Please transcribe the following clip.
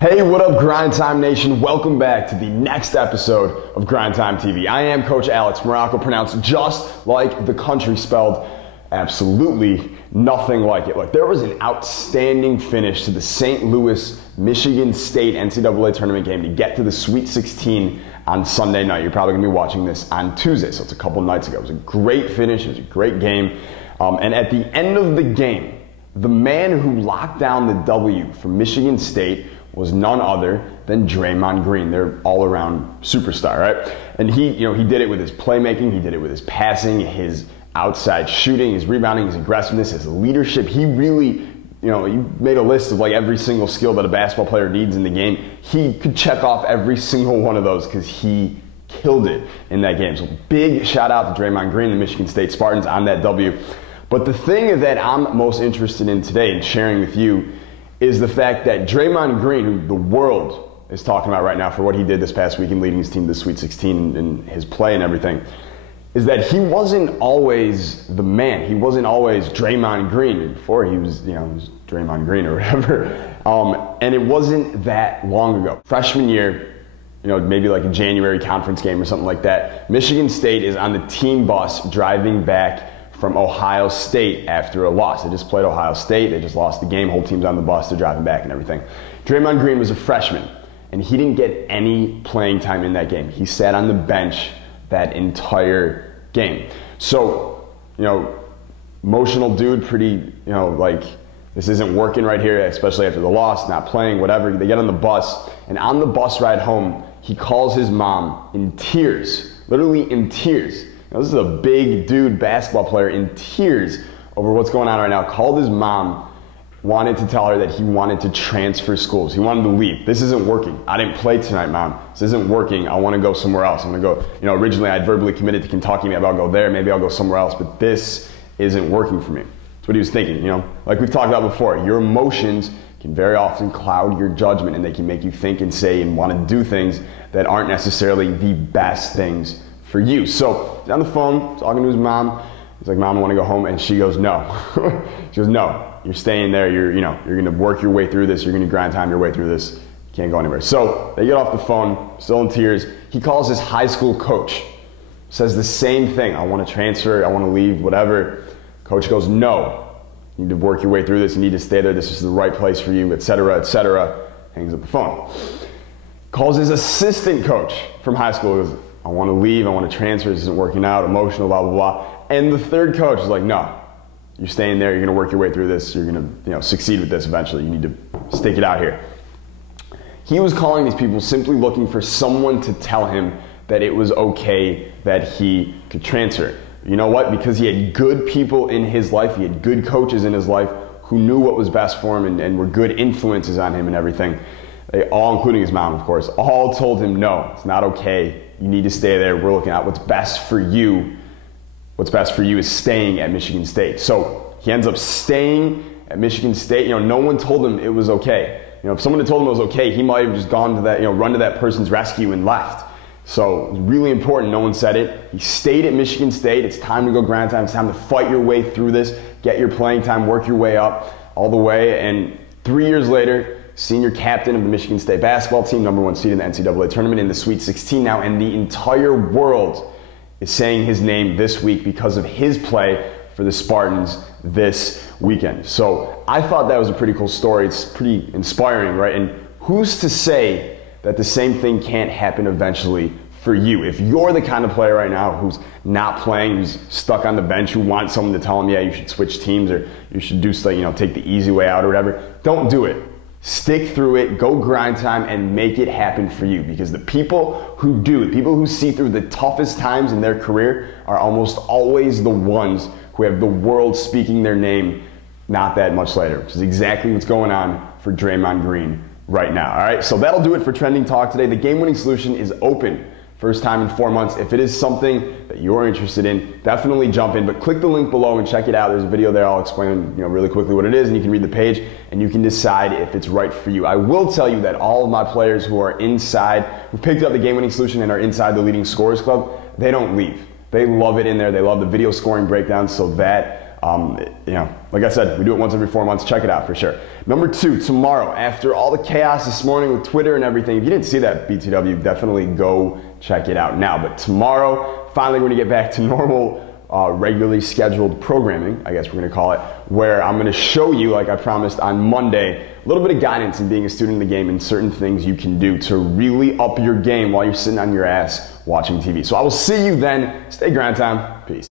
Hey, what up, Grind Time Nation? Welcome back to the next episode of Grind Time TV. I am Coach Alex Maroko, pronounced just like the country, spelled absolutely nothing like it. Look, there was an outstanding finish to the St. Louis, Michigan State NCAA tournament game to get to the Sweet 16 on Sunday night. You're probably going to be watching this on Tuesday, so it's a couple nights ago. It was a great finish. It was a great game. And at the end of the game, the man who locked down the W for Michigan State was none other than Draymond Green, their all-around superstar, right? And he did it with his playmaking, he did it with his passing, his outside shooting, his rebounding, his aggressiveness, his leadership. He really, you made a list of like every single skill that a basketball player needs in the game. He could check off every single one of those because he killed it in that game. So big shout out to Draymond Green, the Michigan State Spartans, on that W. But the thing that I'm most interested in today and sharing with you is the fact that Draymond Green, who the world is talking about right now for what he did this past weekend, leading his team to the Sweet 16 and his play and everything, is that he wasn't always the man. He wasn't always Draymond Green. Before he was, he was Draymond Green or whatever. And it wasn't that long ago. Freshman year, maybe like a January conference game or something like that, Michigan State is on the team bus driving back from Ohio State after a loss. They just played Ohio State, they just lost the game, whole team's on the bus, they're driving back and everything. Draymond Green was a freshman, and he didn't get any playing time in that game. He sat on the bench that entire game. So, emotional dude, pretty, like, this isn't working right here, especially after the loss, not playing, whatever. They get on the bus, and on the bus ride home, he calls his mom in tears, literally in tears. This is a big dude basketball player in tears over what's going on right now. Called his mom, wanted to tell her that he wanted to transfer schools. He wanted to leave. This isn't working. I didn't play tonight, Mom. This isn't working. I want to go somewhere else. I'm going to go, originally I'd verbally committed to Kentucky. Maybe I'll go there. Maybe I'll go somewhere else. But this isn't working for me. That's what he was thinking, Like we've talked about before, your emotions can very often cloud your judgment, and they can make you think and say and want to do things that aren't necessarily the best things for you. So he's on the phone talking to his mom. He's like, "Mom, I want to go home," and she goes, "No." She goes, "No, you're staying there. You're going to work your way through this. You're going to grind time your way through this. You can't go anywhere." So they get off the phone, still in tears. He calls his high school coach, says the same thing. "I want to transfer. I want to leave. Whatever." Coach goes, "No, you need to work your way through this. You need to stay there. This is the right place for you, etc., etc." Hangs up the phone. Calls his assistant coach from high school. Goes, "I want to leave, I want to transfer, this isn't working out, emotional, blah, blah, blah." And the third coach is like, "No, you're staying there, you're going to work your way through this, you're going to succeed with this eventually, you need to stick it out here." He was calling these people simply looking for someone to tell him that it was okay that he could transfer. You know what? Because he had good people in his life, he had good coaches in his life who knew what was best for him and were good influences on him and everything. They all, including his mom, of course, all told him, "No, it's not okay. You need to stay there. We're looking at what's best for you. What's best for you is staying at Michigan State." So he ends up staying at Michigan State. No one told him it was okay. If someone had told him it was okay, he might have just gone to that, run to that person's rescue and left. So it was really important. No one said it. He stayed at Michigan State. It's time to go grind time. It's time to fight your way through this, get your playing time, work your way up all the way. And 3 years later, senior captain of the Michigan State basketball team, #1 seed in the NCAA tournament, in the Sweet 16 now, and the entire world is saying his name this week because of his play for the Spartans this weekend. So I thought that was a pretty cool story. It's pretty inspiring, right? And who's to say that the same thing can't happen eventually for you? If you're the kind of player right now who's not playing, who's stuck on the bench, who wants someone to tell him, "Yeah, you should switch teams," or "You should do stuff, take the easy way out," or whatever, don't do it. Stick through it, go grind time, and make it happen for you. Because the people who do, the people who see through the toughest times in their career are almost always the ones who have the world speaking their name not that much later, which is exactly what's going on for Draymond Green right now. All right, so that'll do it for Trending Talk today. The game-winning solution is open. First time in 4 months. If it is something that you're interested in, definitely jump in, but click the link below and check it out. There's a video there. I'll explain really quickly what it is, and you can read the page and you can decide if it's right for you. I will tell you that all of my players who are inside, who picked up the game-winning solution and are inside the Leading Scorers Club, they don't leave. They love it in there. They love the video scoring breakdowns, so that Like I said, we do it once every 4 months. Check it out for sure. Number 2, tomorrow, after all the chaos this morning with Twitter and everything, if you didn't see that BTW, definitely go check it out now. But tomorrow, finally, we're going to get back to normal, regularly scheduled programming, I guess we're going to call it, where I'm going to show you, like I promised on Monday, a little bit of guidance in being a student in the game and certain things you can do to really up your game while you're sitting on your ass watching TV. So I will see you then. Stay grind time. Peace.